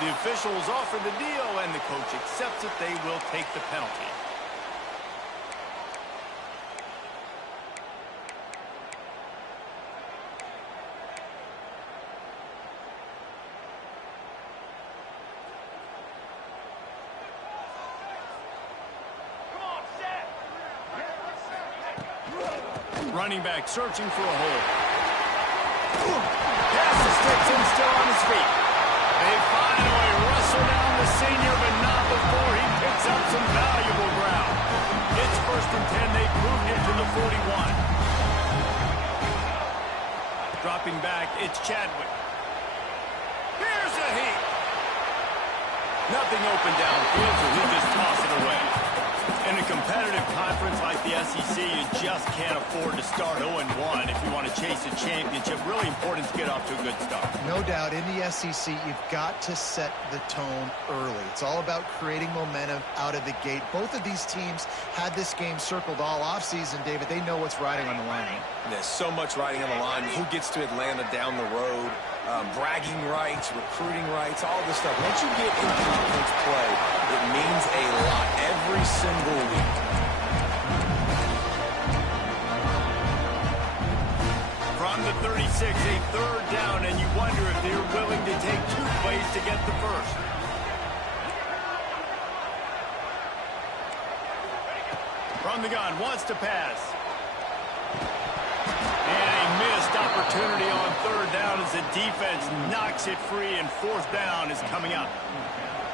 The officials offer the deal, and the coach accepts it. They will take the penalty. Running back searching for a hole. Passes sticks him still on his feet. They finally wrestle down the senior, but not before he picks up some valuable ground. It's 1st and 10. They moved it to the 41. Dropping back, it's Chadwick. Here's a heat. Nothing open downfield, so he just toss it away. In a competitive conference like the SEC, you just can't afford to start 0-1 if you want to chase a championship. Really important to get off to a good start. No doubt, in the SEC, you've got to set the tone early. It's all about creating momentum out of the gate. Both of these teams had this game circled all offseason, David. They know what's riding on the line. There's so much riding on the line. Who gets to Atlanta down the road? Bragging rights, recruiting rights, all this stuff. Once you get in conference play, it means a lot every single week. From the 36, a 3rd down, and you wonder if they're willing to take 2 plays to get the first. From the gun, wants to pass. Missed opportunity on 3rd down as the defense knocks it free, and 4th down is coming up.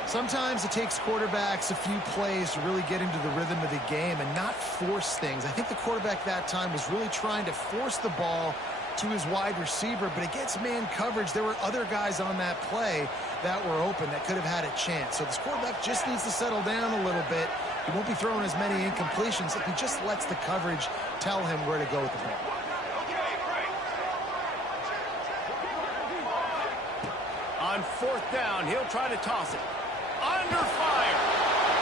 Sometimes it takes quarterbacks a few plays to really get into the rhythm of the game and not force things. I think the quarterback that time was really trying to force the ball to his wide receiver, but against man coverage, there were other guys on that play that were open that could have had a chance. So this quarterback just needs to settle down a little bit. He won't be throwing as many incompletions if he just lets the coverage tell him where to go with the ball. On 4th down, he'll try to toss it. Under fire.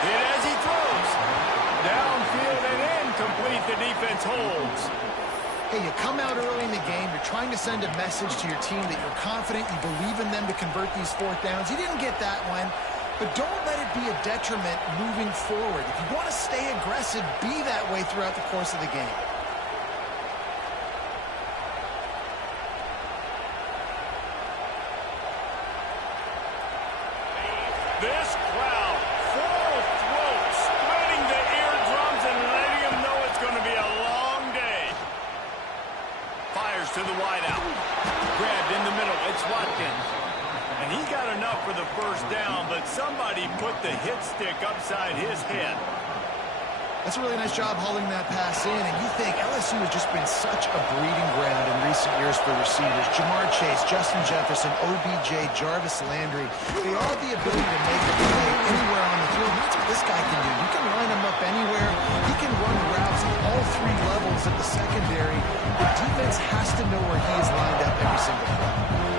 Hit as he throws. Downfield and incomplete. The defense holds. Hey, you come out early in the game. You're trying to send a message to your team that you're confident. You believe in them to convert these 4th downs. You didn't get that one. But don't let it be a detriment moving forward. If you want to stay aggressive, be that way throughout the course of the game. This crowd, full of throats, splitting the eardrums and letting them know it's going to be a long day. Fires to the wideout. Grabbed in the middle. It's Watkins. And he got enough for the 1st down, but somebody put the hit stick upside his head. That's a really nice job hauling that pass in, and you think LSU has just been such a breeding ground in recent years for receivers. Jamar Chase, Justin Jefferson, OBJ, Jarvis Landry, they all have the ability to make a play anywhere on the field. That's what this guy can do. You can line him up anywhere. He can run routes at all 3 levels of the secondary. The defense has to know where he is lined up every single play.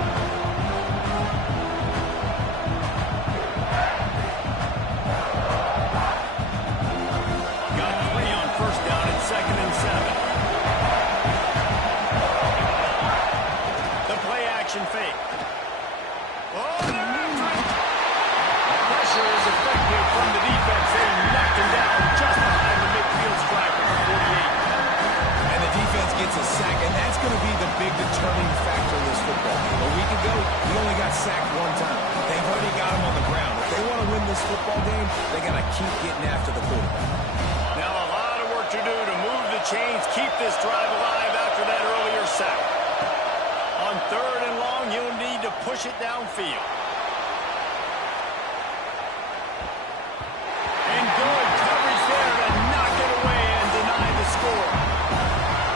Fake. Oh, pressure is effective from the defense. They knocked him down just behind the midfield striker for 48. And the defense gets a sack, and that's going to be the big determining factor in this football game. A week ago, he only got sacked 1 time. They've already got him on the ground. If they want to win this football game, they got to keep getting after the quarterback. Now a lot of work to do to move the chains, keep this drive alive after that earlier sack. On 3rd and long, you'll need to push it downfield. And good coverage there to knock it away and deny the score.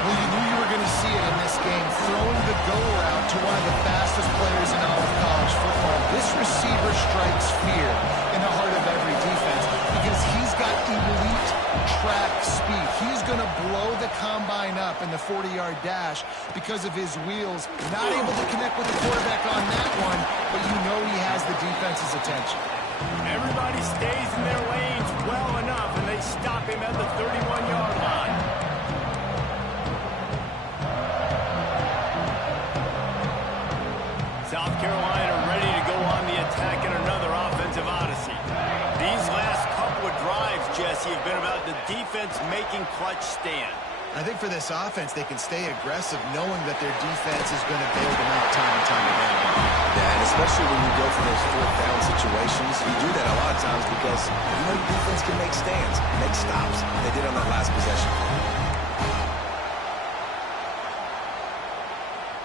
Well, you knew you were going to see it in this game, throwing the go route to one of the fastest players in all of college football. This receiver strikes fear in the heart of every defense because he's got elite track speed. He's going to blow the combine up in the 40-yard dash because of his wheels. Not able to connect with the quarterback on that one, but you know he has the defense's attention. Everybody stays in their lanes well enough, and they stop him at the 31-yard line. South Carolina ready to go on the attack in another Jesse, have been about the defense making clutch stands. I think for this offense, they can stay aggressive knowing that their defense is going to bail them out time and time again. Yeah, and especially when you go for those fourth down situations, you do that a lot of times because you know your defense can make stands, make stops. They did on that last possession.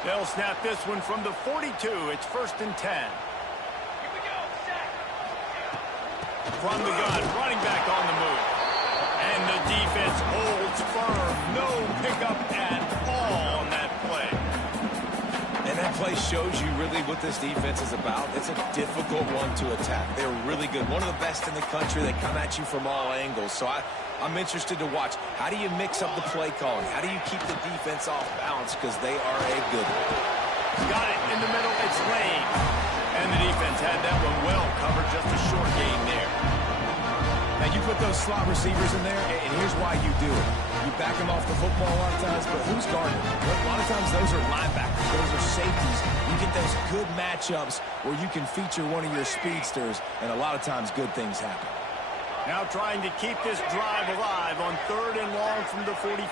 They'll snap this one from the 42. It's 1st and 10. Here we go, Zach. From the gun, running back on the move. And the defense holds firm. No pickup at all on that play. And that play shows you really what this defense is about. It's a difficult one to attack. They're really good. One of the best in the country. They come at you from all angles. So I'm interested to watch. How do you mix up the play calling? How do you keep the defense off balance? Because they are a good one. Got it in the middle. It's Lane. And the defense had that one well covered. Just a short gain there. Now, you put those slot receivers in there, and here's why you do it. You back them off the football a lot of times, but who's guarding? A lot of times those are linebackers. Those are safeties. You get those good matchups where you can feature one of your speedsters, and a lot of times good things happen. Now trying to keep this drive alive on 3rd and long from the 45.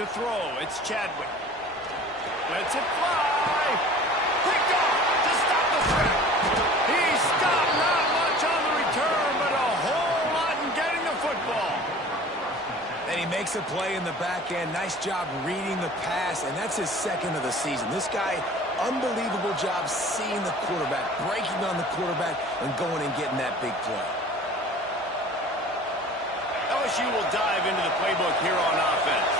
To throw, it's Chadwick. Lets it fly. Picked off to stop the threat. He stopped, not much on the return, but a whole lot in getting the football. And he makes a play in the back end. Nice job reading the pass, and that's his 2nd of the season. This guy, unbelievable job seeing the quarterback, breaking on the quarterback, and going and getting that big play. LSU will dive into the playbook here on offense.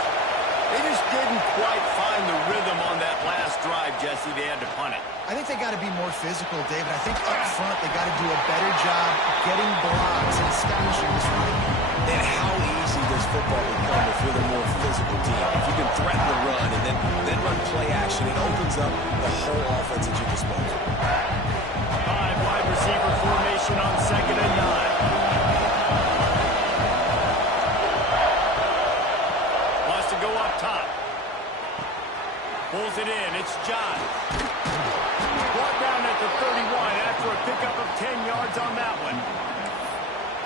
They just didn't quite find the rhythm on that last drive, Jesse. They had to punt it. I think they got to be more physical, David. I think up front they got to do a better job getting blocks and establishing this running. And how easy does football become if you're the more physical team? If you can threaten the run and then run play action, it opens up the whole offense at your disposal. 5 wide receiver formation on 2nd and 9. Wants to go up top. Pulls it in. It's John. Brought down at the 31 after a pickup of 10 yards on that one.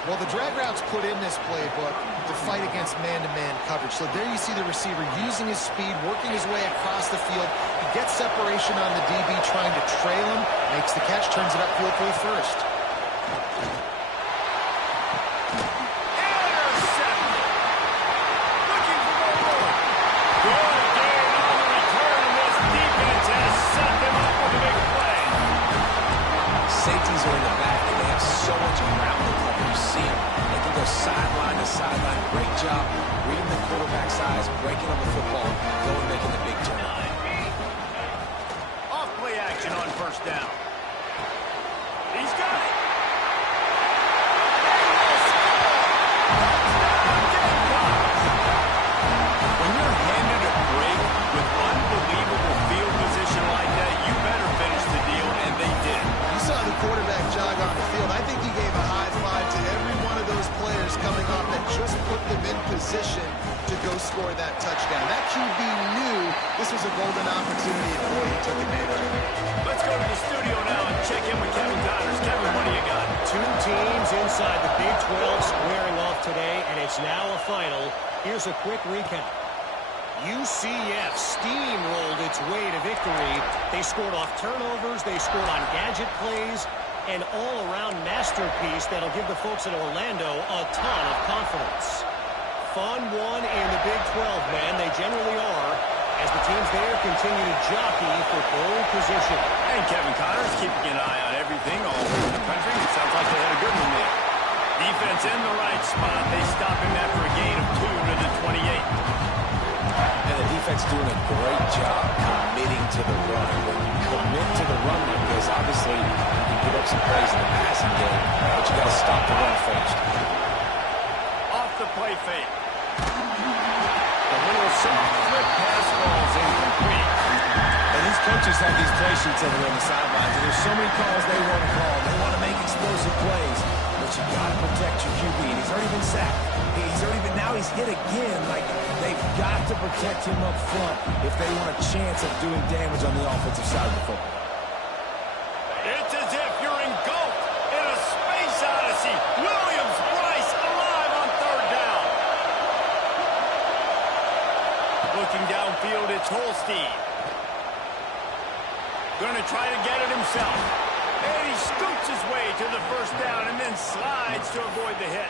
Well, the drag routes put in this playbook to fight against man-to-man coverage. So there you see the receiver using his speed, working his way across the field. He gets separation on the DB, trying to trail him, makes the catch, turns it upfield for the first. Intercepted. Looking for more. Good gain on the return. This defense has set them up with a big play. Safeties are in the back, and they have so much ground to cover. You see them. They can go sideline to sideline. Great job reading the quarterback's eyes, breaking on the football, going making the big turn. Off play action on 1st down. He's got it. When you're handed a break with unbelievable field position like that, you better finish the deal, and they did. You saw the quarterback jog on the field. I think he gave a high five to every one of those players coming off that just put them in position to go score that touchdown. That QB knew this was a golden opportunity, and boy, he took advantage of it. Let's go to the studio now and check in with Kevin Connors. Kevin, what do you got? 2 teams inside the Big 12 squaring off today, and it's now a final. Here's a quick recap. UCF steamrolled its way to victory. They scored off turnovers, they scored on gadget plays, an all-around masterpiece that'll give the folks in Orlando a ton of confidence. Fun one in the Big 12, man. They generally are, as the teams there continue to jockey for pole position. And Kevin Connors keeping an eye on everything all over the country. It sounds like they had a good one there. Defense in the right spot. They stop him after a gain of 2 to the 28. And the defense doing a great job committing to the run. When you commit to the run like this, obviously you can give up some plays in the passing game, but you got to stop the run first. Off the play fake. The little soft flip pass falls incomplete. And these coaches have these play sheets over on the sidelines, and there's so many calls they want to call. They want to make explosive plays, but you got to protect your QB. And he's already been sacked. Now he's hit again. Like, they've got to protect him up front if they want a chance of doing damage on the offensive side of the football. It's as if you're engulfed in a space odyssey. Williams-Brice alive on himself. And he scoots his way to the first down and then slides to avoid the hit.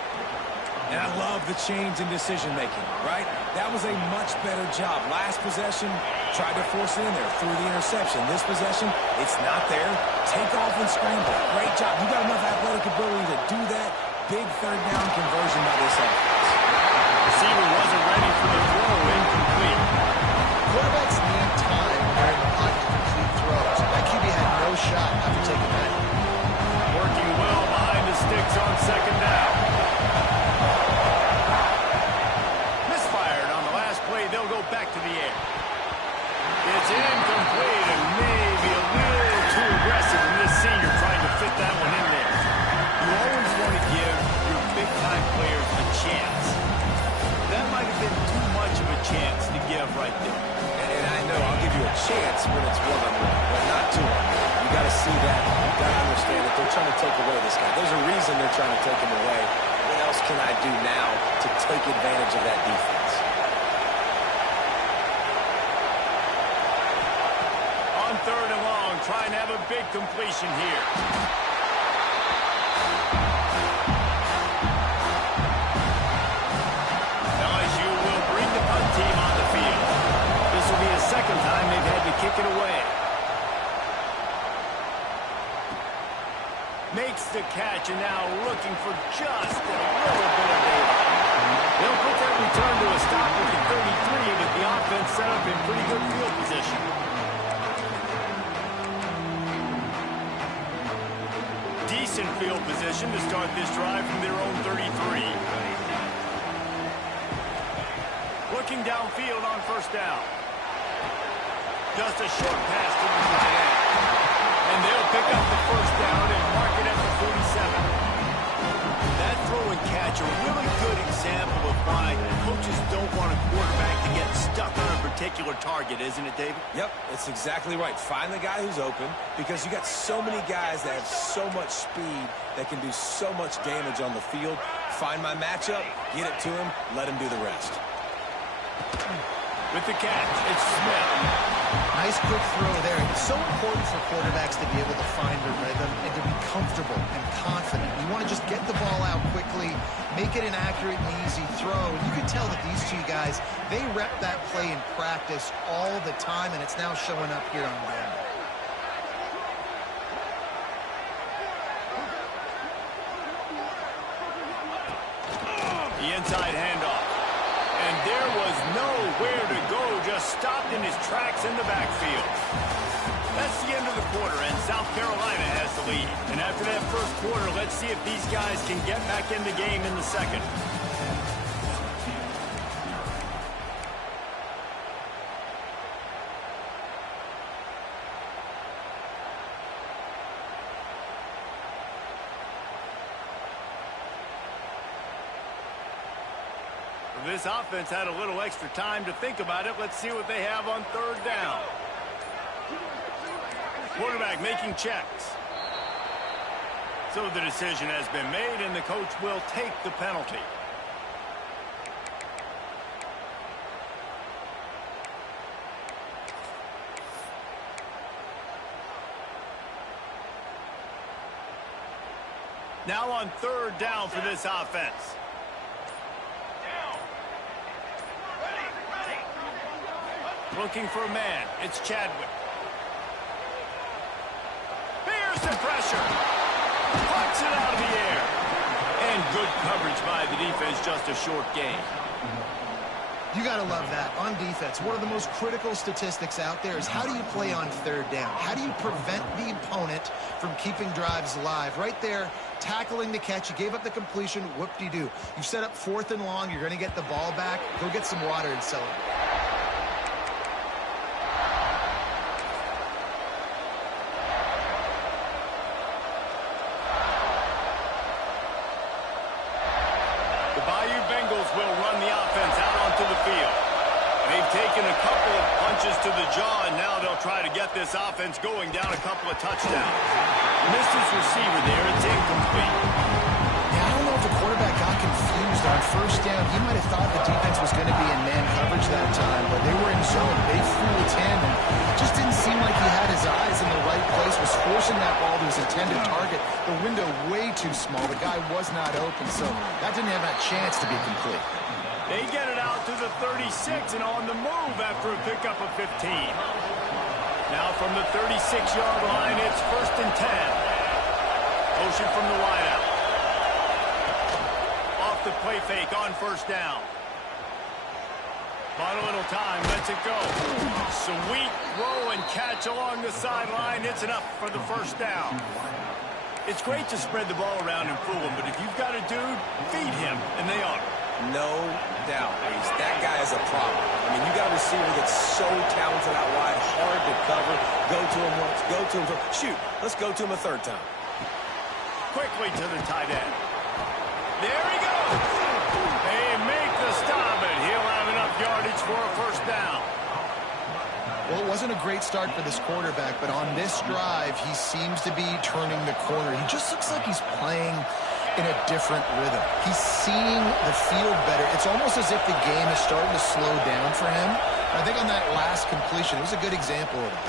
And I love the change in decision-making, right? That was a much better job. Last possession, tried to force it in there through the interception. This possession, it's not there. Take off and scramble. Great job. You got enough athletic ability to do that. Big third down conversion by this offense. Receiver wasn't ready for the throw, incomplete. Quarterbacks need time during the punt to complete throws. That QB had no shot after taking that. Working well behind the sticks on second down. Misfired on the last play. They'll go back to the air. It's incomplete and maybe a little too aggressive, and this senior trying to fit that one in there. You always want to give your big-time players a chance. That might have been too much of a chance to give right there. And I know I'll give you a chance when it's one-on-one, but not two-on-one. You got to see that. You got to understand that they're trying to take away this guy. There's a reason they're trying to take him away. What else can I do now to take advantage of that defense? On third and long, trying to have a big completion here. LSU will bring the punt team on the field. This will be the second time they've had to kick it away. Makes the catch and now looking for just a little bit of daylight. They'll put that return to a stop at the 33, but the offense set up in pretty good field position. Decent field position to start this drive from their own 33. Looking downfield on first down. Just a short pass to the tight end. And they'll pick up the first down and mark it at the 47. That throw and catch, a really good example of why coaches don't want a quarterback to get stuck on a particular target, isn't it, David? Yep, it's exactly right. Find the guy who's open because you got so many guys that have so much speed that can do so much damage on the field. Find my matchup, get it to him, let him do the rest. With the catch, it's Smith. Nice quick throw there. It's so important for quarterbacks to be able to find a rhythm and to be comfortable and confident. You want to just get the ball out quickly, make it an accurate and easy throw. And you can tell that these two guys, they rep that play in practice all the time, and it's now showing up here on them. The inside handoff. And there was nowhere to go, just stopped in his tracks in the backfield. That's the end of the quarter, and South Carolina has the lead. And after that first quarter, let's see if these guys can get back in the game in the second. This offense had a little extra time to think about it. Let's see what they have on third down. Quarterback making checks. So the decision has been made, and the coach will take the penalty. Now on third down for this offense. Looking for a man. It's Chadwick. Here's the pressure. Pucks it out of the air. And good coverage by the defense, just a short gain. You got to love that. On defense, one of the most critical statistics out there is how do you play on third down? How do you prevent the opponent from keeping drives alive? Right there, tackling the catch. You gave up the completion. Whoop-de-doo. You set up fourth and long. You're going to get the ball back. Go get some water and celebrate. Will run the offense out onto the field. They've taken a couple of punches to the jaw, and now they'll try to get this offense going down a couple of touchdowns. Missed his receiver there. It's incomplete. Yeah, I don't know if the quarterback got confused on first down. He might have thought the defense was going to be in man coverage that time, but they were in zone. They fooled him, and just didn't seem like he had his eyes in the right place, was forcing forcing that ball to his intended target. The window way too small. The guy was not open, so that didn't have that chance to be complete. They get it out to the 36 and on the move after a pickup of 15. Now from the 36-yard line, it's 1st and 10. Motion from the wideout. Off the play fake on 1st down. Bought a little time, lets it go. Sweet throw and catch along the sideline. It's enough for the 1st down. It's great to spread the ball around and fool him, but if you've got a dude, feed him, and they are. No doubt, Ace. That guy is a problem. I mean, you got a receiver that's so talented out wide, hard to cover. Go to him once, go to him twice. Shoot, let's go to him a 3rd time. Quickly to the tight end. There he goes. They make the stop, and he'll have enough yardage for a 1st down. Well, it wasn't a great start for this quarterback, but on this drive, he seems to be turning the corner. He just looks like he's playing in a different rhythm. He's seeing the field better. It's almost as if the game is starting to slow down for him. I think on that last completion, it was a good example of it.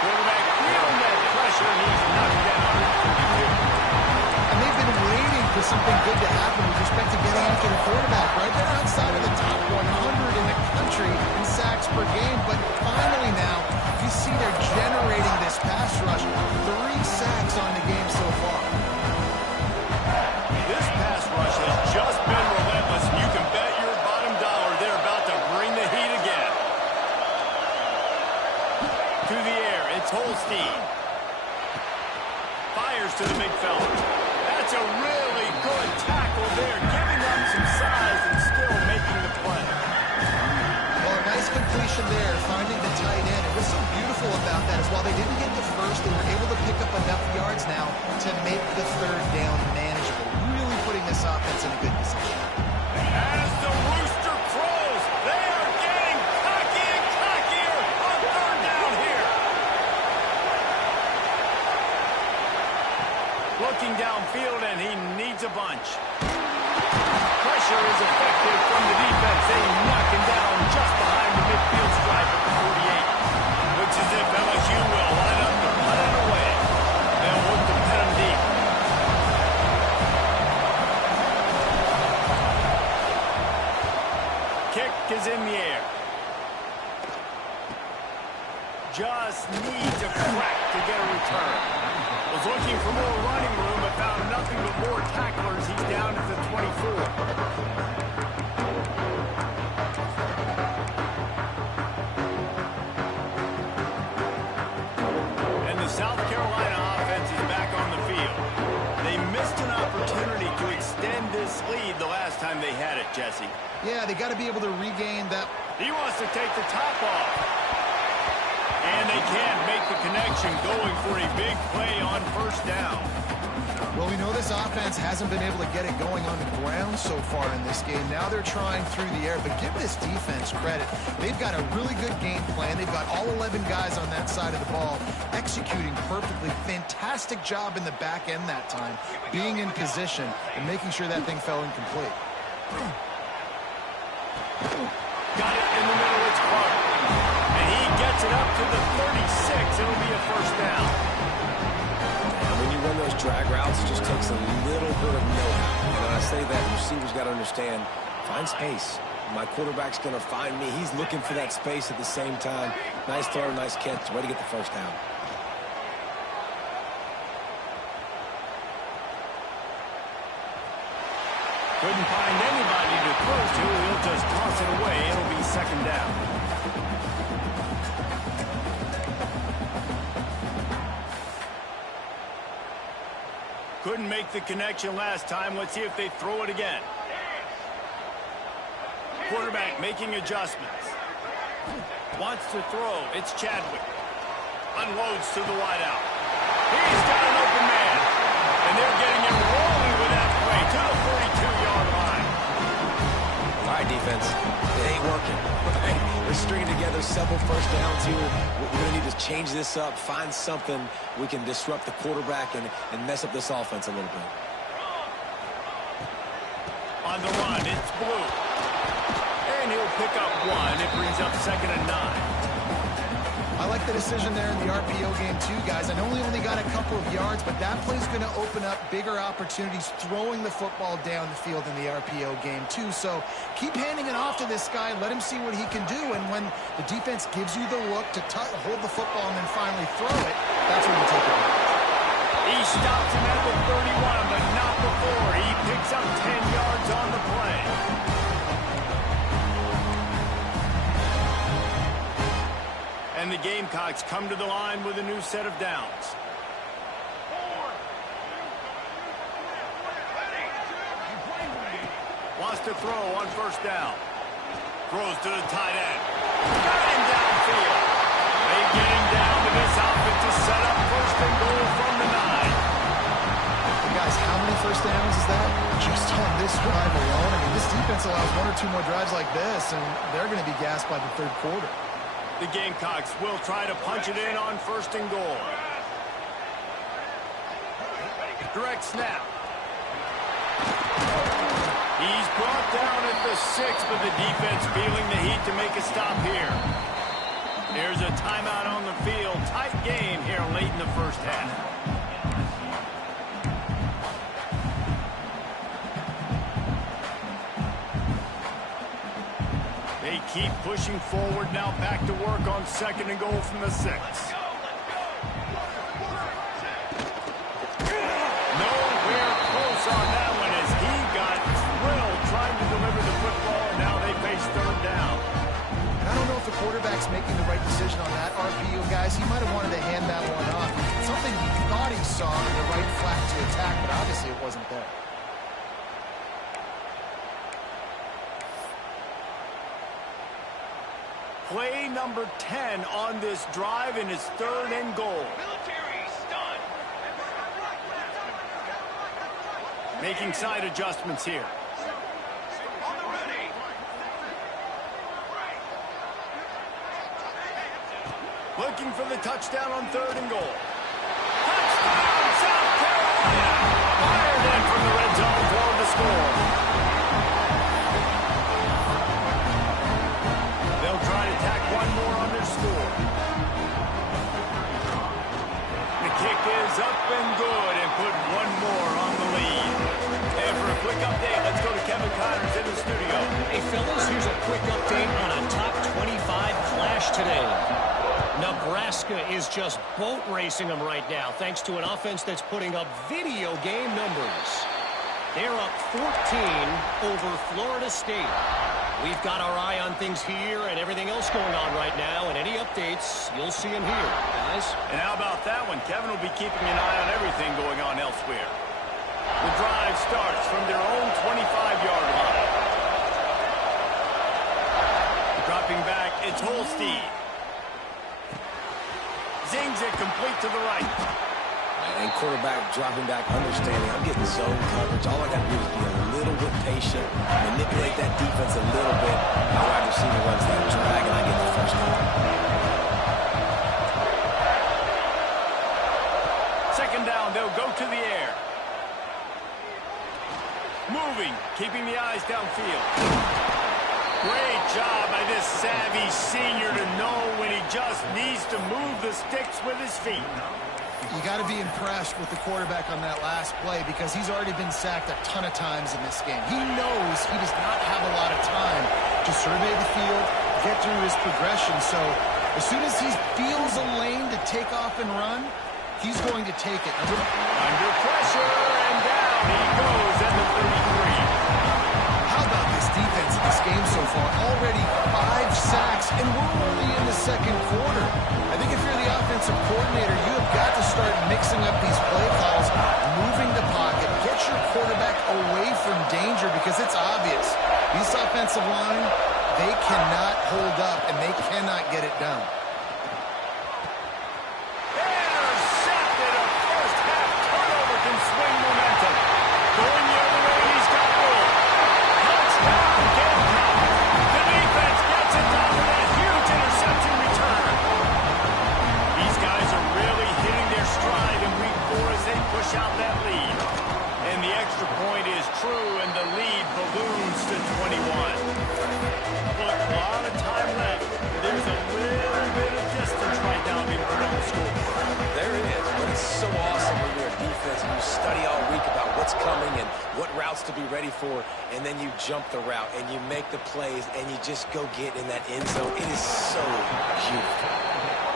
Quarterback feeling that pressure, and he's knocked down. And they've been waiting for something good to happen with respect to getting after the quarterback, right? They're outside of the top 100 in the country in sacks per game, but finally now, you see they're generating this pass rush. 3 sacks on the game so far. This pass rush has just been relentless, and you can bet your bottom dollar they're about to bring the heat again. To the air, it's Holstein. Fires to the big fella. That's a really good tackle there, giving up some size and still making the play. Well, a nice completion there, finding the tight end. And what's so beautiful about that is while they didn't get the first, they were able to pick up enough yards now to make the 3rd down manageable. Really putting this offense in a good position. As the rooster crows, they are getting cocky and cockier on 3rd down here. Looking downfield, and he needs a bunch. Pressure is effective from the defense. They knock him down just behind the midfield stripe at the 48. Looks as if LSU will line up to run it away. They'll look to pin him deep. Kick is in the air. Just needs a crack to get a return. Was looking for more running room, but found nothing but more tacklers. He's down at the 24. And the South Carolina offense is back on the field. They missed an opportunity to extend this lead the last time they had it, Jesse. Yeah, they got to be able to regain that. He wants to take the top off. And they can't make the connection, going for a big play on 1st down. Well, we know this offense hasn't been able to get it going on the ground so far in this game. Now they're trying through the air, but give this defense credit. They've got a really good game plan. They've got all 11 guys on that side of the ball executing perfectly. Fantastic job in the back end that time, being in position and making sure that thing fell incomplete. Got it in the middle, it's Clark. And he gets it up to the 36. It'll be a 1st down. And when you run those drag routes, it just takes a little bit of know-how. And when I say that, receivers got to understand, find space. My quarterback's going to find me. He's looking for that space at the same time. Nice throw, nice catch. Way to get the 1st down. Couldn't find anybody to throw to. He'll just toss it away. It'll be 2nd down. Couldn't make the connection last time. Let's see if they throw it again. Quarterback making adjustments. Wants to throw. It's Chadwick. Unloads to the wideout. He's got an open man. And they're getting him rolling with that play to the 42-yard line. All right, defense. It ain't working. We're stringing together several 1st downs here. We're going to need to change this up, find something we can disrupt the quarterback and mess up this offense a little bit. On the run, it's Blue. And he'll pick up 1. It brings up 2nd and 9. I like the decision there in the RPO game too, guys. I know he only got a couple of yards, but that play's going to open up bigger opportunities throwing the football down the field in the RPO game too. So keep handing it off to this guy. Let him see what he can do. And when the defense gives you the look to hold the football and then finally throw it, that's when you take it. He stops him at the 31, but not before. He picks up 10 yards on the play. And the Gamecocks come to the line with a new set of downs. Wants to throw on first down. Throws to the tight end. Got him downfield. They get him down to this outfit to set up first and goal from the 9. Guys, how many first downs is that? Just on this drive alone. I mean, this defense allows 1 or 2 more drives like this, and they're going to be gassed by the third quarter. The Gamecocks will try to punch it in on first and goal. Direct snap. He's brought down at the 6, but the defense feeling the heat to make a stop here. There's a timeout on the field. Tight game here late in the first half. They keep pushing forward now, back to work on second and goal from the 6. Nowhere close on that one as he got thrilled trying to deliver the football, and now they face third down. And I don't know if the quarterback's making the right decision on that RPO, guys. He might have wanted to hand that one off. Something he thought he saw in the right flat to attack, but obviously it wasn't there. Play number 10 on this drive, and it's third and goal. Making side adjustments here. Looking for the touchdown on third and goal. Touchdown, South Carolina! Fired in from the red zone for the score. They'll try to tack one more on their score. The kick is up and good and put one more on the lead. And for a quick update, let's go to Kevin Connors in the studio. Hey, fellas, here's a quick update on a top 25 clash today. Nebraska is just boat racing them right now, thanks to an offense that's putting up video game numbers. They're up 14 over Florida State. We've got our eye on things here and everything else going on right now, and any updates, you'll see them here, guys. And how about that one? Kevin will be keeping an eye on everything going on elsewhere. The drive starts from their own 25-yard line. Dropping back, it's Holstein. Zings it complete to the right. And quarterback dropping back, understanding I'm getting zone coverage. All I got to do is be a little bit patient, manipulate that defense a little bit. My wide receiver runs that drag, and I get the first down. Second down, they'll go to the air. Moving, keeping the eyes downfield. Great job by this savvy senior to know when he just needs to move the sticks with his feet. You got to be impressed with the quarterback on that last play because he's already been sacked a ton of times in this game. He knows he does not have a lot of time to survey the field, get through his progression. So as soon as he feels a lane to take off and run, he's going to take it. Under pressure, and down he goes at the 33. How about this defense in this game so far? Already 5 sacks, and we're only in the second quarter. I think if you're the offensive coordinator, you have got to start mixing up these play calls, moving the pocket, get your quarterback away from danger because it's obvious. This offensive line, they cannot hold up, and they cannot get it done. Intercepted. A first half turnover can swing momentum. Going the other way, he's got room. Touchdown, Gamecock. The defense gets it down with that huge interception return. These guys are really hitting their stride in week 4 as they push out that lead. And the extra point is true, and the lead balloons to 21. But a lot of time left. There's a little bit of distance right routes to be ready for, and then you jump the route, and you make the plays, and you just go get in that end zone. It is so beautiful.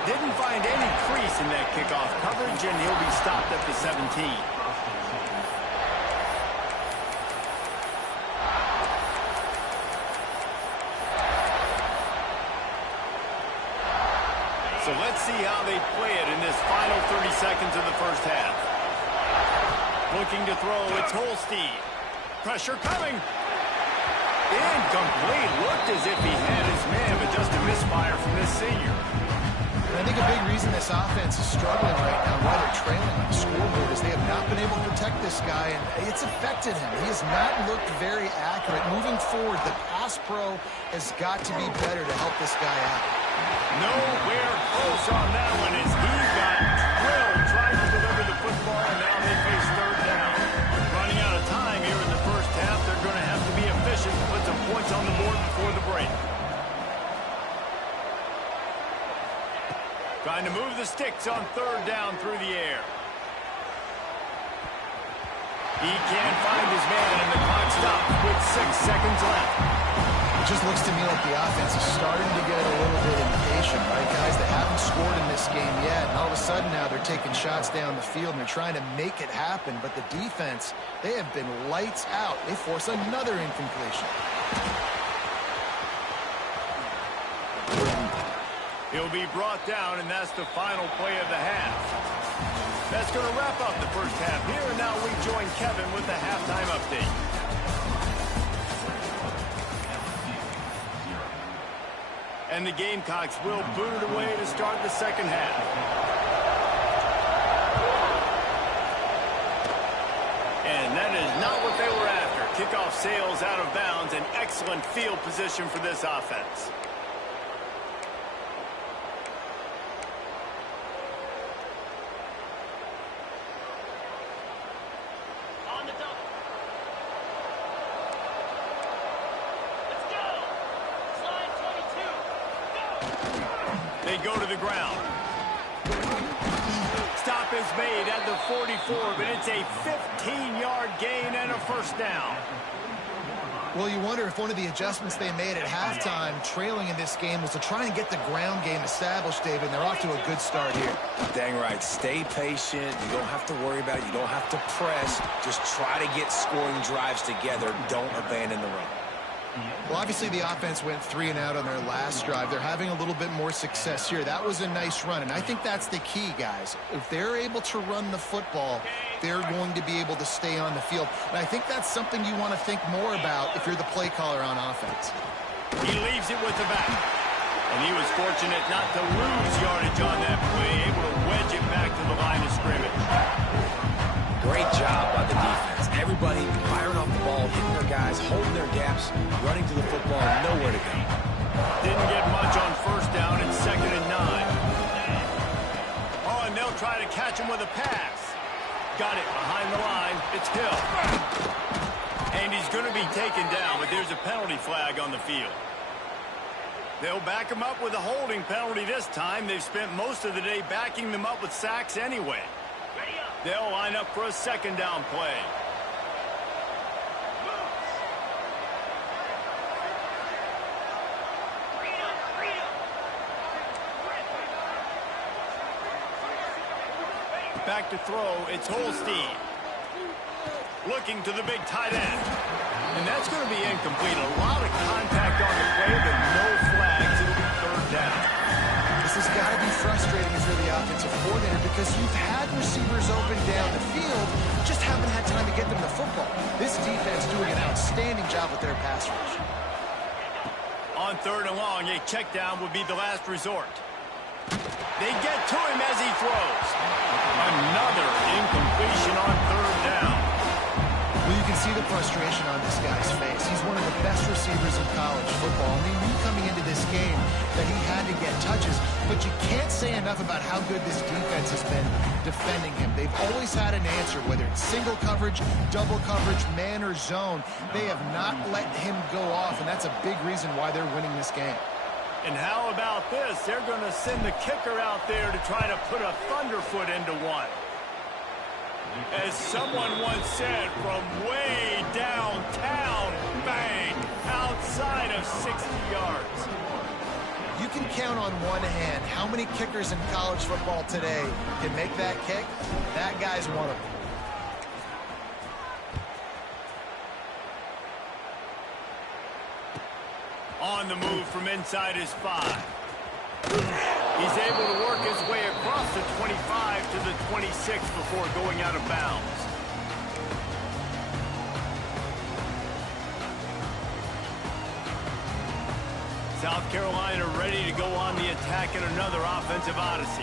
Didn't find any crease in that kickoff coverage, and he'll be stopped at the 17. So let's see how they play it in this final 30 seconds of the first half. Looking to throw, it's Holstein. Pressure coming. Incomplete. Looked as if he had his man, but just a misfire from this senior. I think a big reason this offense is struggling right now, why they're trailing on the scoreboard, is they have not been able to protect this guy, and it's affected him. He has not looked very accurate. Moving forward, the pass pro has got to be better to help this guy out. Nowhere close on that one as he got drilled trying to deliver the football, and now they face third down. Running out of time here in the first half, they're going to have to be efficient to put some points on the board before the break. Trying to move the sticks on third down through the air. He can't find his man, and the clock stops with 6 seconds left. It just looks to me like the offense is starting to get a little bit impatient, right, guys? They haven't scored in this game yet, and all of a sudden now they're taking shots down the field, and they're trying to make it happen. But the defense, they have been lights out. They force another incompletion. He'll be brought down, and that's the final play of the half. That's going to wrap up the first half here, and now we join Kevin with the halftime update. And the Gamecocks will boot it away to start the second half. And that is not what they were after. Kickoff sails out of bounds, and excellent field position for this offense. They go to the ground. Stop is made at the 44, but it's a 15-yard gain and a first down. Well, you wonder if one of the adjustments they made at halftime, trailing in this game, was to try and get the ground game established, David, and they're off to a good start here. Dang right. Stay patient. You don't have to worry about it. You don't have to press. Just try to get scoring drives together. Don't abandon the run. Well, obviously the offense went 3 and out on their last drive. They're having a little bit more success here. That was a nice run, and I think that's the key, guys. If they're able to run the football, they're going to be able to stay on the field. And I think that's something you want to think more about if you're the play caller on offense. He leaves it with the back. And he was fortunate not to lose yardage on that play, able to wedge it back to the line of scrimmage. Great job by the defense. Everybody firing off the ball, hitting their guys, holding their gaps, running to the football, nowhere to go. Didn't get much on first down and 2nd and 9. Oh, and they'll try to catch him with a pass. Got it behind the line. It's Hill. And he's going to be taken down, but there's a penalty flag on the field. They'll back him up with a holding penalty this time. They've spent most of the day backing them up with sacks anyway. They'll line up for a 2nd down play. Back to throw, it's Holstein. Looking to the big tight end. And that's going to be incomplete. A lot of contact on the play, but no flags. It'll be 3rd down. This has got to be frustrating if you're the offensive coordinator because you've had receivers open down the field, just haven't had time to get them the football. This defense doing an outstanding job with their pass rush. On 3rd and long, a check down would be the last resort. They get to him as he throws. Another incompletion on 3rd down. Well, you can see the frustration on this guy's face. He's one of the best receivers in college football. And they knew coming into this game that he had to get touches. But you can't say enough about how good this defense has been defending him. They've always had an answer, whether it's single coverage, double coverage, man or zone. They have not let him go off, and that's a big reason why they're winning this game. And how about this? They're going to send the kicker out there to try to put a thunderfoot into one. As someone once said, from way downtown, bang, outside of 60 yards. You can count on one hand how many kickers in college football today can make that kick. That guy's one of them. On the move from inside his 5. He's able to work his way across the 25 to the 26 before going out of bounds. South Carolina ready to go on the attack in another offensive odyssey.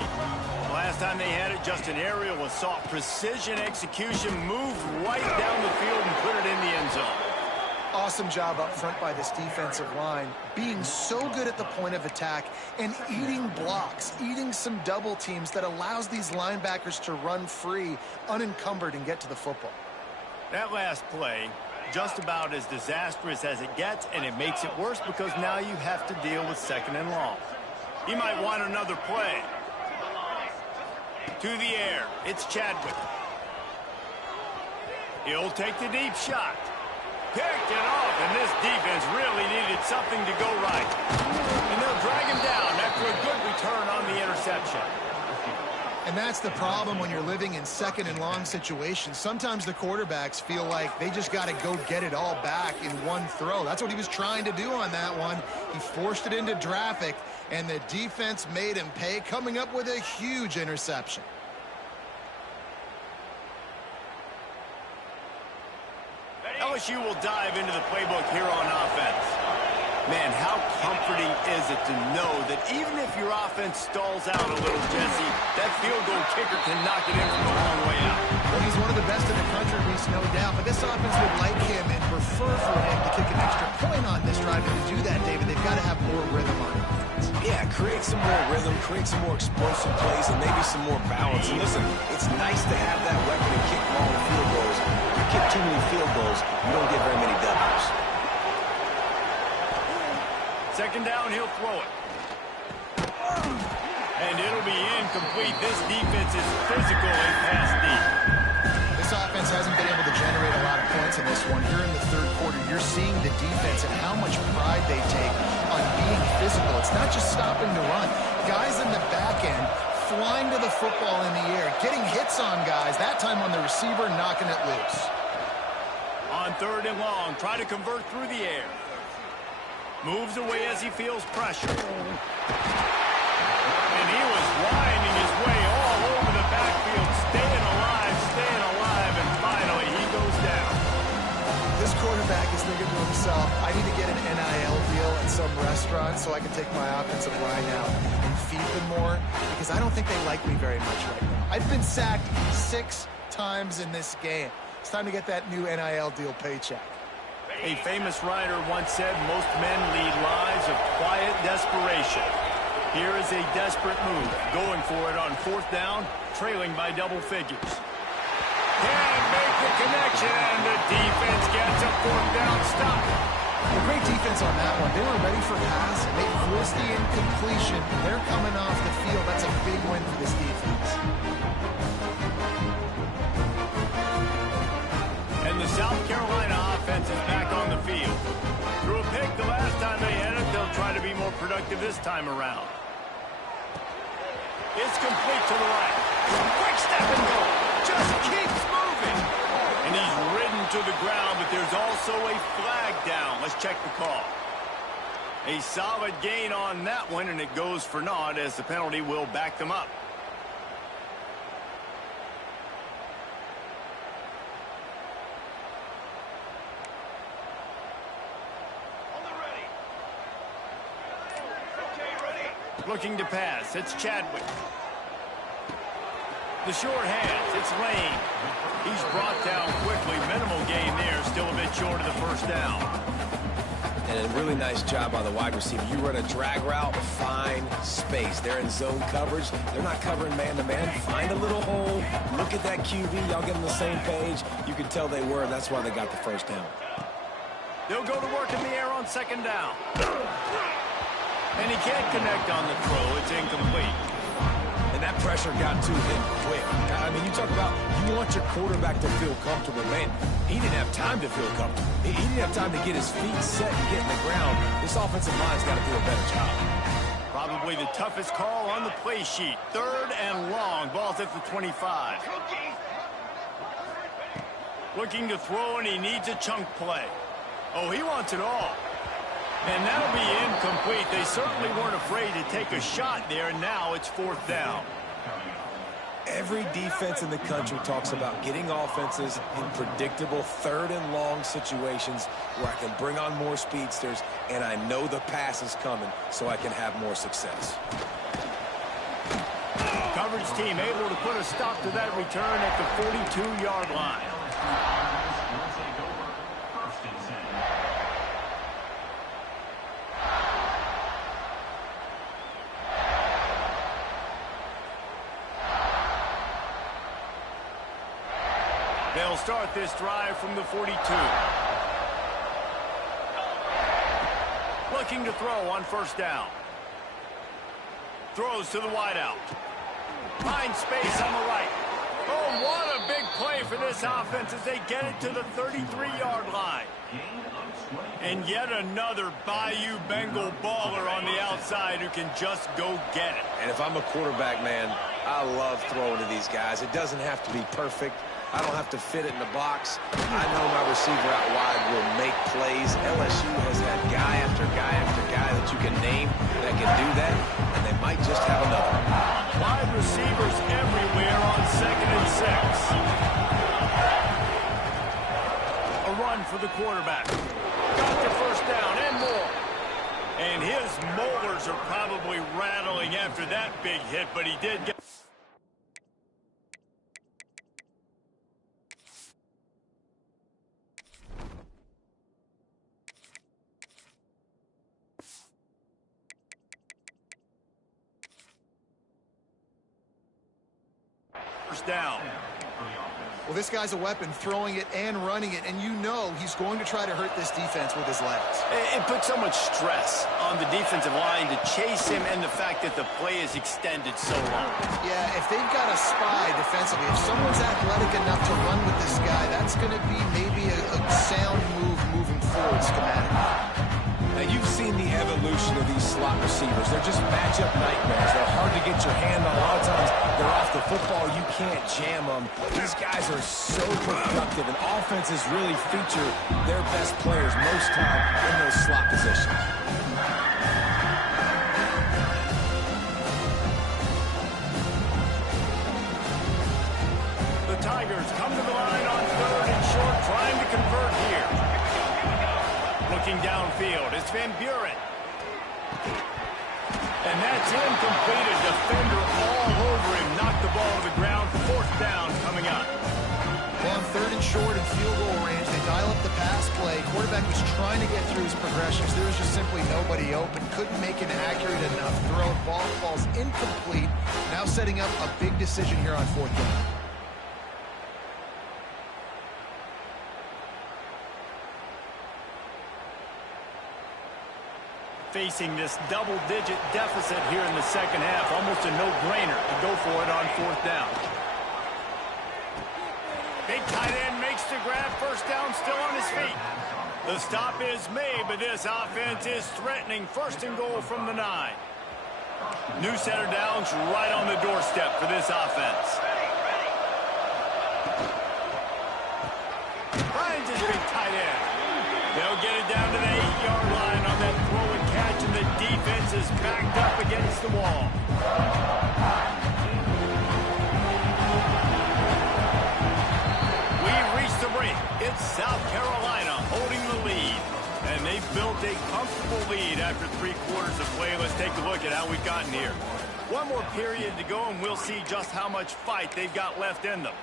Last time they had it, just an aerial assault. Precision execution, moved right down the field and put it in the end zone. Awesome job up front by this defensive line, being so good at the point of attack and eating blocks, eating some double teams that allows these linebackers to run free, unencumbered, and get to the football. That last play, just about as disastrous as it gets, and it makes it worse because now you have to deal with 2nd and long. He might want another play. To the air, it's Chadwick. He'll take the deep shot. Picked it off, and this defense really needed something to go right. And they'll drag him down after a good return on the interception. And that's the problem when you're living in 2nd and long situations. Sometimes the quarterbacks feel like they just got to go get it all back in one throw. That's what he was trying to do on that one. He forced it into traffic, and the defense made him pay, coming up with a huge interception. LSU will dive into the playbook here on offense. Man, how comforting is it to know that even if your offense stalls out a little, Jesse, that field goal kicker can knock it in from a long way out. Well, he's one of the best in the country, Reese, no doubt. But this offense would like him and prefer for him to kick an extra point on this drive. And to do that, David, they've got to have more rhythm on offense. Yeah, create some more rhythm, create some more explosive plays, and maybe some more balance. And listen, it's nice to have that weapon and kick long field goals. You kick too many field goals, you don't get very many W's. 2nd down, he'll throw it. And it'll be incomplete. This defense is physical and pass deep. This offense hasn't been able to generate a lot of points in this one. Here in the 3rd quarter, you're seeing the defense and how much pride they take on being physical. It's not just stopping to run. Guys in the back end flying to the football in the air, getting hits on guys, that time on the receiver, knocking it loose. On 3rd and long, try to convert through the air. Moves away as he feels pressure. And he was winding his way all over the backfield, staying alive, and finally he goes down. This quarterback is thinking to himself, I need to get an NIL deal at some restaurant so I can take my offensive line out and feed them more, because I don't think they like me very much right now. I've been sacked 6 times in this game. It's time to get that new NIL deal paycheck. A famous writer once said, most men lead lives of quiet desperation. Here is a desperate move, going for it on 4th down, trailing by double figures. Can't make the connection, and the defense gets a 4th down stop. A great defense on that one. They were ready for pass, and they forced the incompletion. They're coming off the field. That's a big win for this defense. And the South Carolina offense is back on the field. Threw a pick the last time they had it. They'll try to be more productive this time around. It's complete to the right. Quick step and go. Just keeps moving. And he's ridden to the ground, but there's also a flag down. Let's check the call. A solid gain on that one, and it goes for naught as the penalty will back them up. Looking to pass, it's Chadwick. The short hands, it's Lane. He's brought down quickly. Minimal gain there, still a bit short of the 1st down. And a really nice job by the wide receiver. You run a drag route, find space. They're in zone coverage. They're not covering man-to-man. Find a little hole. Look at that QB. Y'all get on the same page. You can tell they were. That's why they got the 1st down. They'll go to work in the air on 2nd down. And he can't connect on the throw. It's incomplete. And that pressure got to him quick. I mean, you talk about you want your quarterback to feel comfortable. Man, he didn't have time to feel comfortable. He didn't have time to get his feet set and get in the ground. This offensive line's got to do a better job. Probably the toughest call on the play sheet. 3rd and long. Ball's at the 25. Looking to throw, and he needs a chunk play. Oh, he wants it all. And that'll be incomplete. They certainly weren't afraid to take a shot there, and now it's 4th down. Every defense in the country talks about getting offenses in predictable 3rd and long situations where I can bring on more speedsters and I know the pass is coming so I can have more success. Coverage team able to put a stop to that return at the 42-yard line. They'll start this drive from the 42. Looking to throw on 1st down. Throws to the wideout. Finds space on the right. Oh, what a big play for this offense as they get it to the 33-yard line. And yet another Bayou Bengal baller on the outside who can just go get it. And if I'm a quarterback, man, I love throwing to these guys. It doesn't have to be perfect. I don't have to fit it in the box. I know my receiver out wide will make plays. LSU has had guy after guy after guy that you can name that can do that, and they might just have another. Wide receivers everywhere on 2nd and 6. A run for the quarterback. Got the 1st down and more. And his molars are probably rattling after that big hit, but he did get... down. Well, this guy's a weapon, throwing it and running it, and you know he's going to try to hurt this defense with his legs. It puts so much stress on the defensive line to chase him, and the fact that the play is extended so long. Yeah, if they've got a spy defensively, if someone's athletic enough to run with this guy, that's going to be maybe a sound move moving forward schematically. Now, you've seen the evolution of these slot receivers. They're just matchup nightmares. They're hard to get your hand on. A lot of times, they're off the football. You can't jam them. These guys are so productive, and offenses really feature their best players most time in those slot positions. The Tigers come to the line on 3rd and short, trying to convert here. Looking downfield, it's Van Buren. And that's incomplete. A defender all over him. Knocked the ball to the ground. 4th down coming up. Well, on 3rd and short and field goal range, they dial up the pass play. Quarterback was trying to get through his progressions. There was just simply nobody open. Couldn't make an accurate enough throw. Ball falls incomplete. Now setting up a big decision here on 4th down. Facing this double-digit deficit here in the 2nd half. Almost a no-brainer to go for it on 4th down. Big tight end makes the grab. 1st down, still on his feet. The stop is made, but this offense is threatening. 1st and goal from the 9. New center downs right on the doorstep for this offense. Finds his big tight end. They'll get it down to the 8-yard line on that throw and catch, and the defense is backed up against the wall. We reach the break. It's South Carolina holding the lead, and they've built a comfortable lead after 3 quarters of play. Let's take a look at how we've gotten here. One more period to go, and we'll see just how much fight they've got left in them.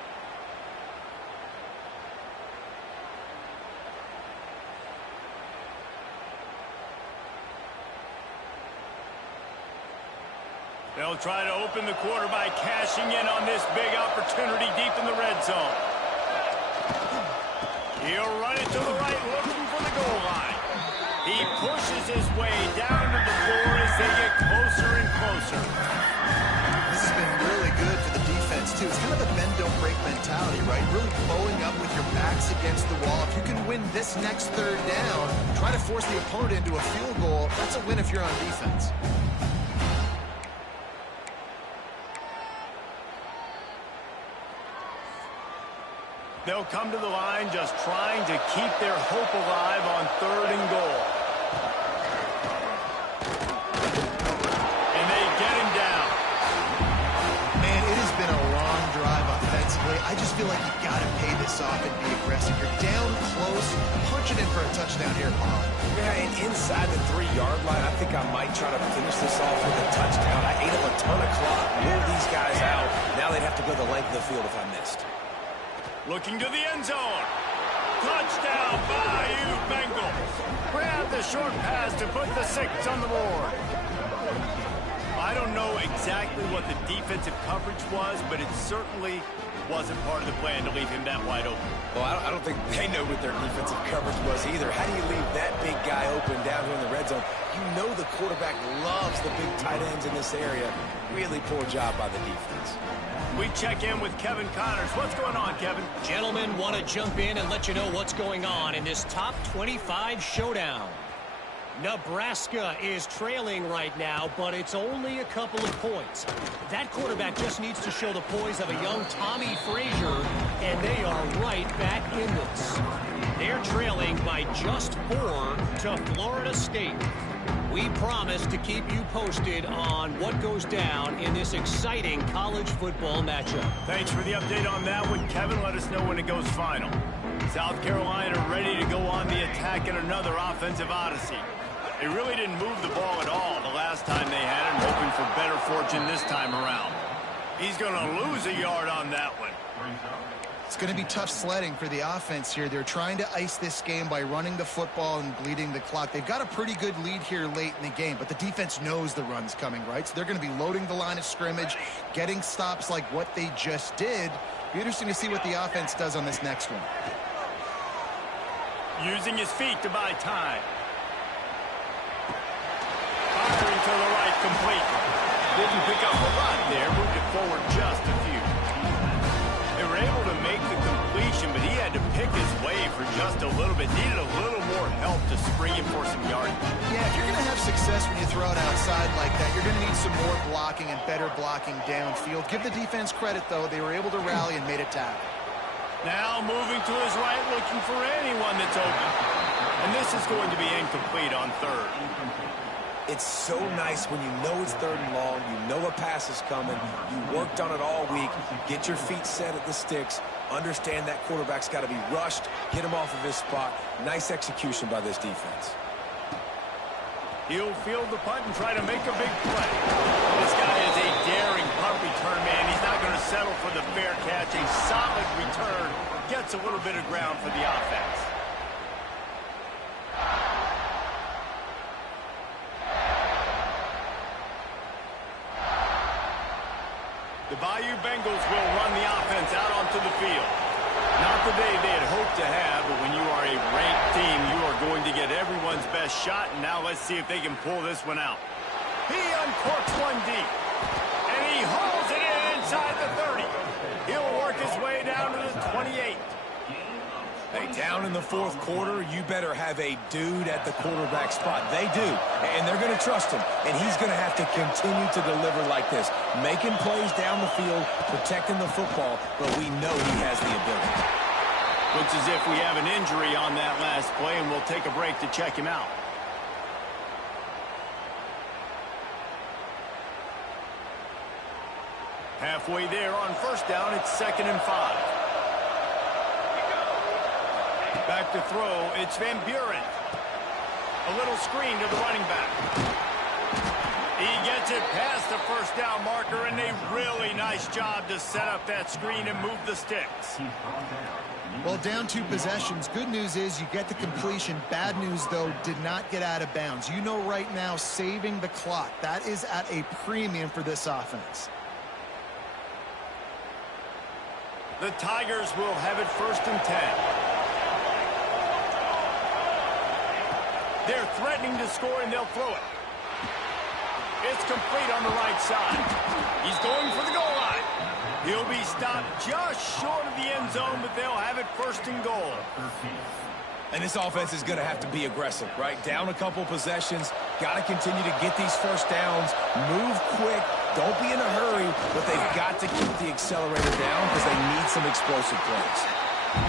They'll try to open the quarter by cashing in on this big opportunity deep in the red zone. He'll run it to the right, looking for the goal line. He pushes his way down to the floor as they get closer and closer. This has been really defense, too. It's kind of a bend-don't-break mentality, right? Really bowing up with your backs against the wall. If you can win this next third down, try to force the opponent into a field goal, that's a win if you're on defense. They'll come to the line just trying to keep their hope alive on 3rd and goal. And they get him down. Man, it has been a long drive offensively. I just feel like you got to pay this off and be aggressive. You're down close. Punch it in for a touchdown here, Paul. Yeah, and inside the 3-yard line, I think I might try to finish this off with a touchdown. I ate up a ton of clock, wore these guys out. Now they'd have to go the length of the field if I missed. Looking to the end zone. Touchdown, Bayou Bengals. Grab the short pass to put the 6 on the board. I don't know exactly what the defensive coverage was, but it certainly wasn't part of the plan to leave him that wide open. Well, I don't think they know what their defensive coverage was either. How do you leave that big guy open down here in the red zone? You know the quarterback loves the big tight ends in this area. Really poor job by the defense. We check in with Kevin Connors. What's going on, Kevin? Gentlemen, want to jump in and let you know what's going on in this top 25 showdown. Nebraska is trailing right now, but it's only a couple of points. That quarterback just needs to show the poise of a young Tommy Frazier, and they are right back in this. They're trailing by just 4 to Florida State. We promise to keep you posted on what goes down in this exciting college football matchup. Thanks for the update on that one, Kevin. Let us know when it goes final. South Carolina ready to go on the attack in another offensive odyssey. They really didn't move the ball at all the last time they had him, hoping for better fortune this time around. He's going to lose a yard on that one. It's going to be tough sledding for the offense here. They're trying to ice this game by running the football and bleeding the clock. They've got a pretty good lead here late in the game, but the defense knows the run's coming, right? So they're going to be loading the line of scrimmage, getting stops like what they just did. Be interesting to see what the offense does on this next one. Using his feet to buy time. Firing to the right, complete. Didn't pick up a lot there, moved it forward just a few. They were able to make the completion, but he had to pick his way for just a little bit. Needed a little more help to spring him for some yardage. Yeah, if you're going to have success when you throw it outside like that, you're going to need some more blocking and better blocking downfield. Give the defense credit, though. They were able to rally and made a tackle. Now moving to his right, looking for anyone that's open. And this is going to be incomplete on 3rd. It's so nice when you know it's 3rd and long, you know a pass is coming, you worked on it all week, get your feet set at the sticks, understand that quarterback's got to be rushed, get him off of his spot. Nice execution by this defense. He'll field the punt and try to make a big play. This guy is a daring punt return man. He's not going to settle for the fair catch. A solid return gets a little bit of ground for the offense. The Bayou Bengals will run the offense out onto the field. Not the day they had hoped to have, but when you are a ranked team, you are going to get everyone's best shot, and now let's see if they can pull this one out. He uncorks one deep, and he hauls it in inside the 30. He'll work his way down to the 28. Hey, down in the 4th quarter, you better have a dude at the quarterback spot. They do, and they're going to trust him, and he's going to have to continue to deliver like this, making plays down the field, protecting the football, but we know he has the ability. Looks as if we have an injury on that last play, and we'll take a break to check him out. Halfway there on 1st down, it's 2nd and 5. Back to throw, it's Van Buren. A little screen to the running back. He gets it past the 1st down marker, and a really nice job to set up that screen and move the sticks. Well, down 2 possessions. Good news is you get the completion. Bad news, though, did not get out of bounds. You know right now, saving the clock. That is at a premium for this offense. The Tigers will have it 1st and 10. They're threatening to score, and they'll throw it. It's complete on the right side. He's going for the goal line. He'll be stopped just short of the end zone, but they'll have it first and goal. And this offense is going to have to be aggressive, right? Down a couple possessions, got to continue to get these first downs, move quick, don't be in a hurry, but they've got to keep the accelerator down because they need some explosive plays.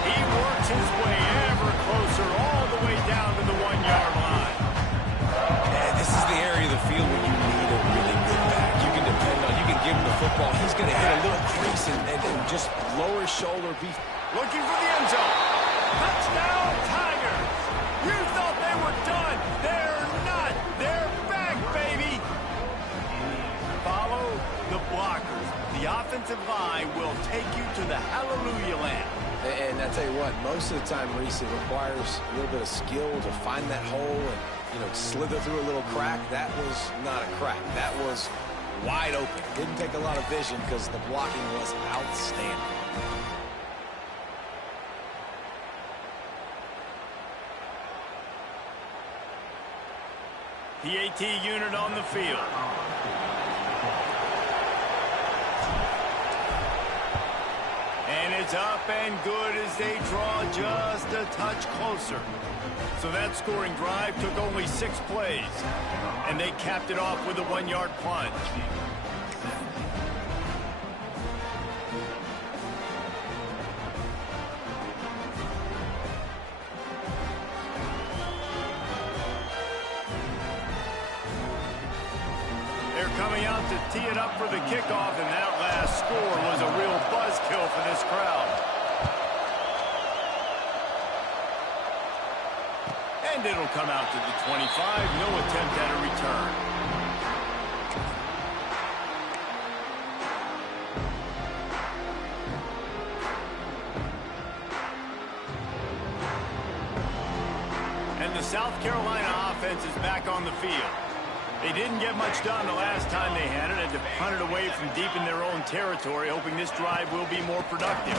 He works his way ever closer all the way down to the 1-yard line. And this is the area of the field where you need a really good back. You can depend on, you can give him the football. He's going to hit a little crease and just lower his shoulder. Looking for the end zone. Touchdown, Tigers! You thought they were done. They're not. They're back, baby. Follow the blockers. The offensive line will take you to the hallelujah land. And I tell you what, most of the time, Reese, it requires a little bit of skill to find that hole and, slither through a little crack. That was not a crack. That was wide open. Didn't take a lot of vision because the blocking was outstanding. PAT unit on the field. And it's up and good as they draw just a touch closer. So that scoring drive took only 6 plays. And they capped it off with a 1-yard plunge. Coming out to tee it up for the kickoff, and that last score was a real buzzkill for this crowd. And it'll come out to the 25. No attempt at a return. And the South Carolina offense is back on the field. They didn't get much done the last time they had it. Had to punt it away from deep in their own territory, hoping this drive will be more productive.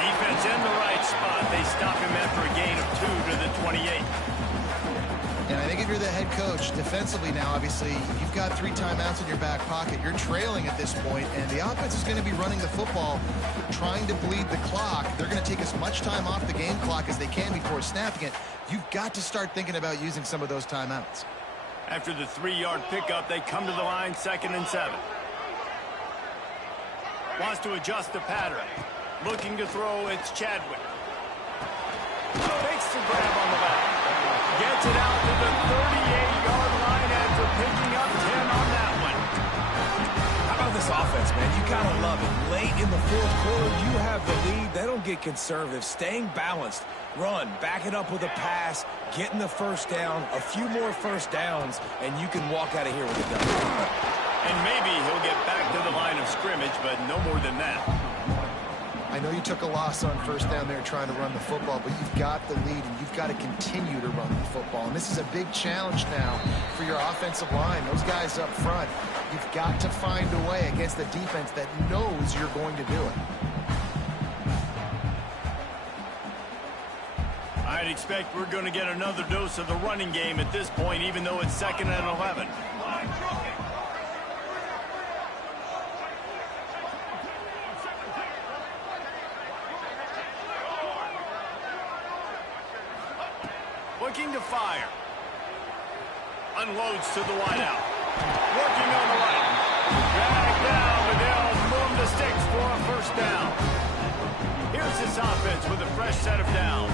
Defense in the right spot. They stop him after a gain of 2 to the 28. And I think if you're the head coach, defensively now, obviously, you've got 3 timeouts in your back pocket. You're trailing at this point, and the offense is going to be running the football, trying to bleed the clock. They're going to take as much time off the game clock as they can before snapping it. You've got to start thinking about using some of those timeouts. After the 3-yard pickup, they come to the line 2nd and 7. Wants to adjust the pattern. Looking to throw, it's Chadwick. Takes the grab on the back. Gets it out to the 38-yard line after picking up 10 on that one. How about this offense, man? You got to love it. Late in the 4th quarter, you have the lead. They don't get conservative. Staying balanced. Run, back it up with a pass, getting the first down, a few more first downs, and you can walk out of here with a dub. And maybe he'll get back to the line of scrimmage, but no more than that. I know you took a loss on first down there trying to run the football, but you've got the lead, and you've got to continue to run the football. And this is a big challenge now for your offensive line. Those guys up front, you've got to find a way against the defense that knows you're going to do it. I'd expect we're going to get another dose of the running game at this point, even though it's 2nd and 11. Looking to fire. Unloads to the wideout. Working on the right. Dragged down, but they'll move the sticks for a first down. Here's this offense with a fresh set of downs.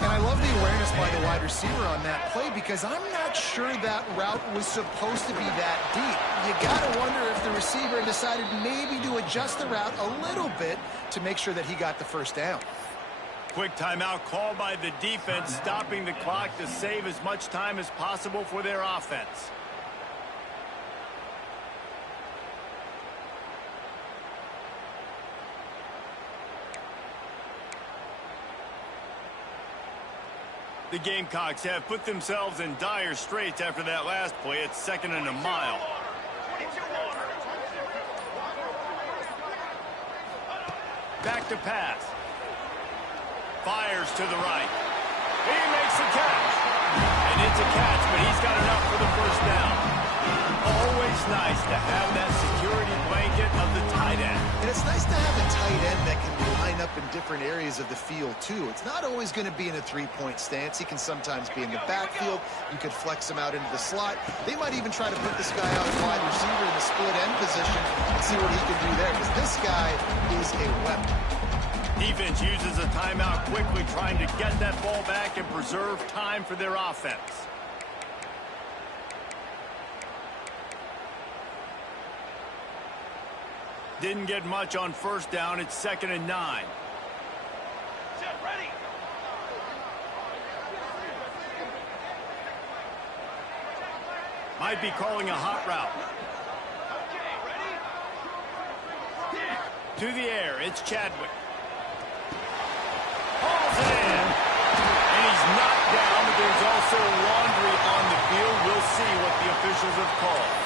And I love the awareness by the wide receiver on that play because I'm not sure that route was supposed to be that deep. You got to wonder if the receiver decided maybe to adjust the route a little bit to make sure that he got the first down. Quick timeout called by the defense, stopping the clock to save as much time as possible for their offense. The Gamecocks have put themselves in dire straits after that last play. It's 2nd and a mile. Back to pass. Fires to the right. He makes the catch. And it's a catch, but he's got enough for the first down. Always Always nice to have that security blanket of the tight end. And it's nice to have a tight end that can line up in different areas of the field, too. It's not always going to be in a three-point stance. He can sometimes be in the backfield. You could flex him out into the slot. They might even try to put this guy out wide receiver in the split end position and see what he can do there, because this guy is a weapon. Defense uses a timeout quickly, trying to get that ball back and preserve time for their offense. Didn't get much on first down. It's 2nd and 9. Might be calling a hot route. To the air, it's Chadwick. Hauls it in. And he's knocked down, but there's also laundry on the field. We'll see what the officials have called.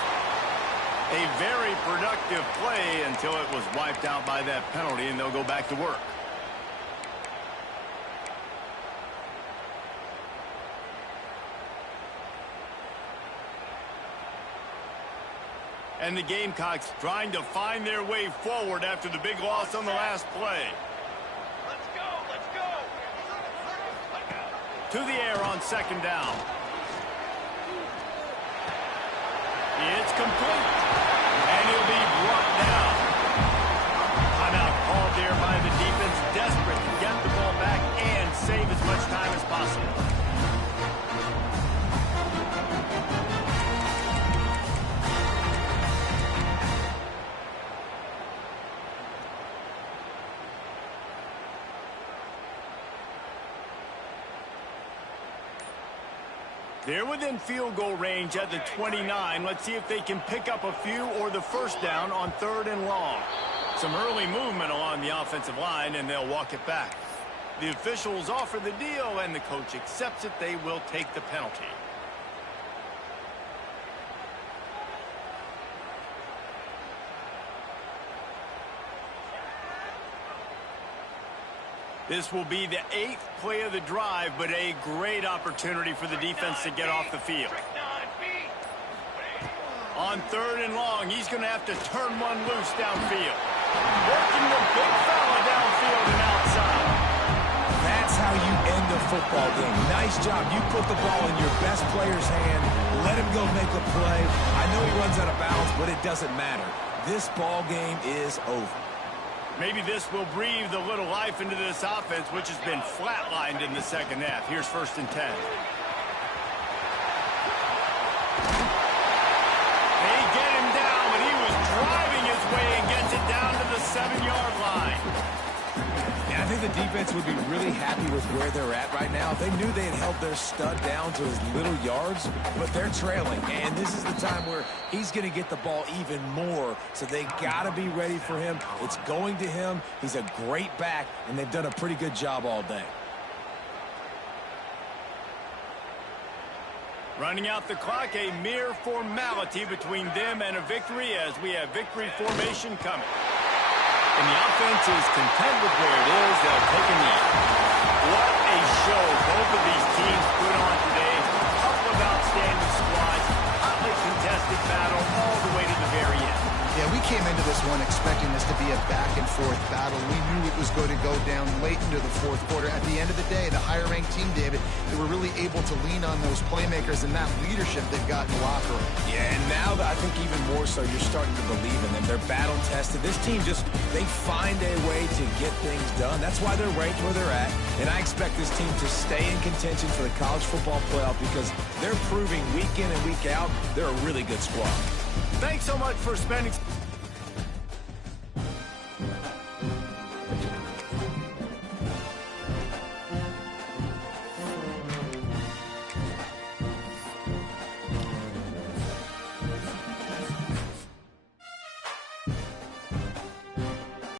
A very productive play until it was wiped out by that penalty, and they'll go back to work. And the Gamecocks trying to find their way forward after the big loss on the last play. Let's go, let's go. To the air on 2nd down. It's complete. And he'll be brought down. Timeout called there by the defense, desperate to get the ball back and save as much time as possible. They're within field goal range at the 29. Let's see if they can pick up a few or the first down on 3rd and long. Some early movement along the offensive line, and they'll walk it back. The officials offer the deal, and the coach accepts it. They will take the penalty. This will be the 8th play of the drive, but a great opportunity for the defense to get off the field. On 3rd and long, he's going to have to turn one loose downfield. Working the big fella downfield and outside. That's how you end a football game. Nice job. You put the ball in your best player's hand. Let him go make a play. I know he runs out of bounds, but it doesn't matter. This ball game is over. Maybe this will breathe a little life into this offense, which has been flatlined in the second half. Here's 1st and 10. They get him down, but he was driving his way and gets it down to the 7-yard line. Yeah, I think the defense would be really happy with where they're at right now. They knew they had held their stud down to his little yards, but they're trailing. And this is the time where he's going to get the ball even more, so they got to be ready for him. It's going to him. He's a great back, and they've done a pretty good job all day. Running out the clock, a mere formality between them and a victory as we have victory formation coming. And the offense is content with where it is. They'll take a knee. What a show both of these teams put on today. A couple of outstanding squads. Hotly contested battle all the way to the very end. Yeah, we came into this one expecting this to be a back-and-forth battle. We knew it was going to go down late into the 4th quarter. At the end of the day, the higher-ranked team, David, they were really able to lean on those playmakers and that leadership they've got in the locker room. Yeah, and now I think even more so, you're starting to believe in them. They're battle-tested. This team they find a way to get things done. That's why they're ranked where they're at. And I expect this team to stay in contention for the college football playoff because they're proving week in and week out they're a really good squad. Thanks so much for spending